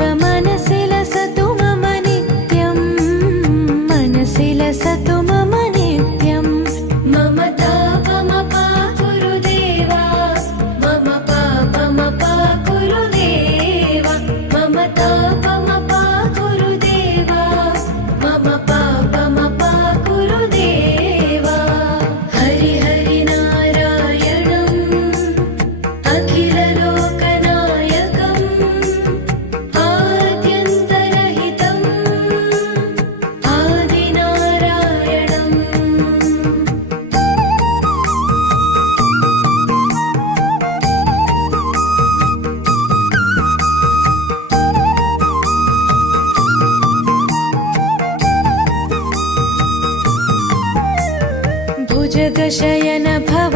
मनसि लसतु मम नित्यं मनसि लसतु मम नित्यं मम तापमपा गुरुदेवा मम पापमपा गुरुदेवा मम तापमपा गुरुदेवा मम पापमपा गुरुदेवा हरि हरि नारायणम् अखिललोकनायकम् आद्यन्तरहितम् आदिनारायणम् भुजगशयन भव